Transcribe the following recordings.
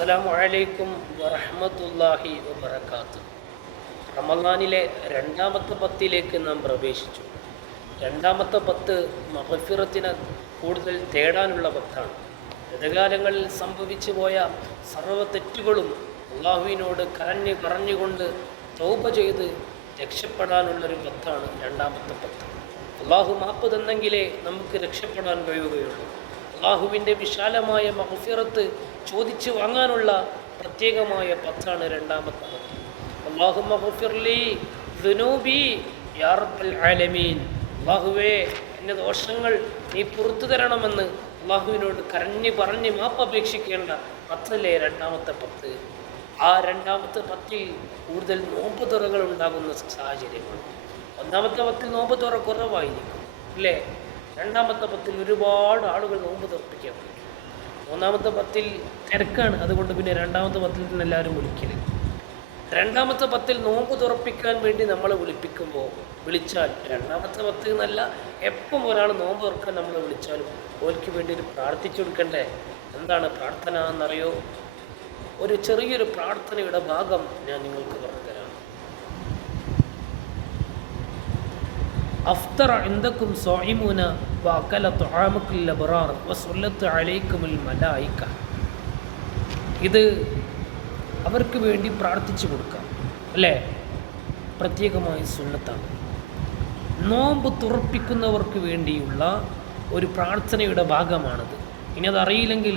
അസ്സലാമു അലൈക്കും വറഹ്മത്തുള്ളാഹി വബറകാതുഹു. റമളാനിലെ രണ്ടാമത്തെ പത്തിലേക്ക് നാം പ്രവേശിച്ചു. രണ്ടാമത്തെ പത്ത് മഗ്ഫിറത്തിനെ കൂടുതൽ തേടാനുള്ള പത്താണ്. ഗതകാലങ്ങളിൽ സംഭവിച്ചു പോയ സർവ്വ തെറ്റുകളും അള്ളാഹുവിനോട് പറഞ്ഞുകൊണ്ട് തൗബ ചെയ്ത് രക്ഷപ്പെടാനുള്ളൊരു പത്താണ് രണ്ടാമത്തെ പത്ത്. അള്ളാഹു മാപ്പ് തന്നെങ്കിലേ നമുക്ക് രക്ഷപ്പെടാൻ കഴിയുകയുള്ളൂ. അള്ളാഹുവിൻ്റെ വിശാലമായ മഗ്ഫിറത്ത് ചോദിച്ചു വാങ്ങാനുള്ള പ്രത്യേകമായ പത്താണ് രണ്ടാമത്തെ പത്ത്. അല്ലാഹുമ്മ ഗ്ഫിർലി ദുനൂബി യാ റബ്ബൽ ആലമീൻ. അള്ളാഹുവേ, എൻ്റെ ദോഷങ്ങൾ നീ പുറത്തു തരണമെന്ന് അള്ളാഹുവിനോട് പറഞ്ഞ് മാപ്പപേക്ഷിക്കേണ്ട പത്തല്ലേ രണ്ടാമത്തെ പത്ത്. ആ രണ്ടാമത്തെ പത്തിൽ കൂടുതൽ നോമ്പ് തുറകൾ ഉണ്ടാകുന്ന സാഹചര്യമാണ്. ഒന്നാമത്തെ പത്തിൽ നോമ്പ് തുറ കുറവായിരിക്കും അല്ലേ? രണ്ടാമത്തെ പത്തിൽ ഒരുപാട് ആളുകൾ നോമ്പ് തുറപ്പിക്കാൻ പറ്റും. മൂന്നാമത്തെ പത്തിൽ തിരക്കാണ്, അതുകൊണ്ട് പിന്നെ രണ്ടാമത്തെ പത്തിൽ നിന്ന് എല്ലാവരും വിളിക്കല്. രണ്ടാമത്തെ പത്തിൽ നോമ്പ് തുറപ്പിക്കാൻ വേണ്ടി നമ്മൾ വിളിച്ചാൽ രണ്ടാമത്തെ പത്ത് എന്നല്ല, എപ്പം ഒരാൾ നോമ്പ് തുറക്കാൻ നമ്മൾ വിളിച്ചാലും ഓർക്ക് വേണ്ടി ഒരു പ്രാർത്ഥിച്ചു കൊടുക്കണ്ടേ? എന്താണ് പ്രാർത്ഥന എന്നറിയോ? ഒരു ചെറിയൊരു പ്രാർത്ഥനയുടെ ഭാഗം ഞാൻ നിങ്ങൾക്ക് പറഞ്ഞു തരാം. അഫ്തറ ഇൻദകും സ്വാഇമൂന വഅകല തുആമകുൽ അബ്റാർ വസല്ലത്ത് അലൈക്കുമുൽ മലായിക. ഇത് അവർക്ക് വേണ്ടി പ്രാർത്ഥിച്ചു കൊടുക്കാം അല്ലേ? പ്രത്യേകമായ സുന്നത്താണ്. നോമ്പ് തുറപ്പിക്കുന്നവർക്ക് വേണ്ടിയുള്ള ഒരു പ്രാർത്ഥനയുടെ ഭാഗമാണിത്. ഇനി അതറിയില്ലെങ്കിൽ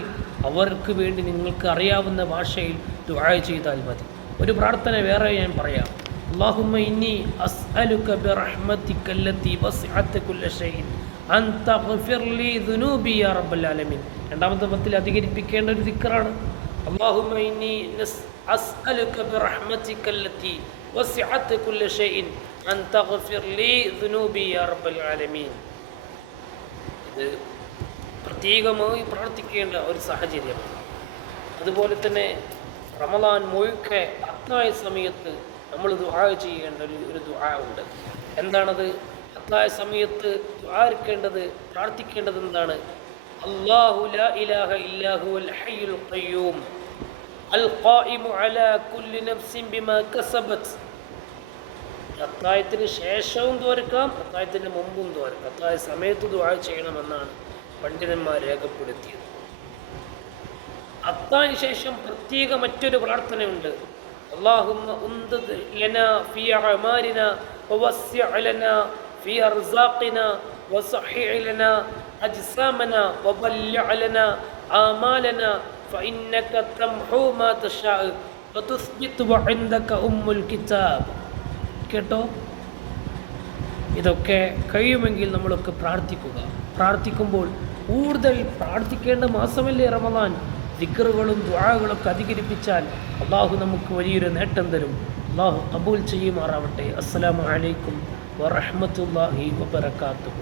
അവർക്ക് വേണ്ടി നിങ്ങൾക്ക് അറിയാവുന്ന ഭാഷയിൽ ദുആ ചെയ്താൽ മതി. ഒരു പ്രാർത്ഥന വേറെ ഞാൻ പറയാം. അല്ലാഹുമ്മ ഇന്നി അസ്അലുക ബിറഹ്മതിക അല്ലതി വസിഅത് കുല്ല ഷൈഇൻ അൻ തഗ്ഫിർ ലി ദുനൂബി യാ റബ്ബൽ ആലമീൻ. രണ്ടാമത്തെ പത്തിൽ അധികരിപ്പിക്കേണ്ട ഒരു ദിക്റാണ്. അല്ലാഹുമ്മ ഇന്നി അസ്അലുക ബിറഹ്മതിക അല്ലതി വസിഅത് കുല്ല ഷൈഇൻ അൻ തഗ്ഫിർ ലി ദുനൂബി യാ റബ്ബൽ ആലമീൻ. ഇത് പ്രത്യേകമായി പ്രാർത്ഥിക്കേണ്ട ഒരു സാഹചര്യമാണ്. അതുപോലെ തന്നെ റമളാൻ മുഴുക്കെ അത്തായ സമയത്ത് നമ്മൾ ദുആ ചെയ്യേണ്ട ഒരു ദുആ ഉണ്ട്. എന്താണത്? അത്തായ സമയത്ത് ദുആരിക്കേണ്ടത്, പ്രാർത്ഥിക്കേണ്ടത് എന്താണ്? അല്ലാഹു ലാ ഇലാഹ ഇല്ലാ ഹുവൽ ഹയ്യുൽ ഖയ്യൂം അൽ ഖായിമു അലാ കുല്ലി നഫ്സിൻ ബിമാ കസബത്. അത്തായത്തിന് ശേഷവും ദ്വാരക്കാം, അത്തായത്തിന് മുമ്പും ദ്വാരക്കാം. അത്തായ സമയത്ത് ദുആ ചെയ്യണമെന്നാണ് പണ്ഡിതന്മാർ രേഖപ്പെടുത്തിയത്. അത്തായന് ശേഷം പ്രത്യേക മറ്റൊരു പ്രാർത്ഥനയുണ്ട്. അല്ലാഹുമ്മ ഉൻദിദ് ലനാ ഫീ അഅമാലിനാ വവസ്സിഅ ലനാ ഫീ അർസാഖിനാ വസഹ്ഹിഹ് ലനാ അജ്സാമനാ വബല്ലിഅ ലനാ ആമാലനാ ഫഇന്നക തംഹു മാ തശാഉ വതുസ്ബിതു വഇൻദക ഉമ്മുൽ കിതാബ്. കേട്ടോ? ഇതൊക്കെ കഴിയുമെങ്കിൽ നമ്മളൊക്കെ പ്രാർത്ഥിക്കുക. പ്രാർത്ഥിക്കുമ്പോൾ കൂടുതൽ പ്രാർത്ഥിക്കേണ്ട മാസമല്ലേ റമളാൻ. ദിക്റുകളും ദുആകളൊക്കെ അധികരിപ്പിച്ചാൽ അള്ളാഹു നമുക്ക് വലിയൊരു നേട്ടം തരും. അള്ളാഹു ഖബൂൽ ചെയ്യുമാറാവട്ടെ. അസ്സലാമു അലൈക്കും വറഹ്മത്തുള്ളാഹി വബറകാതുഹു.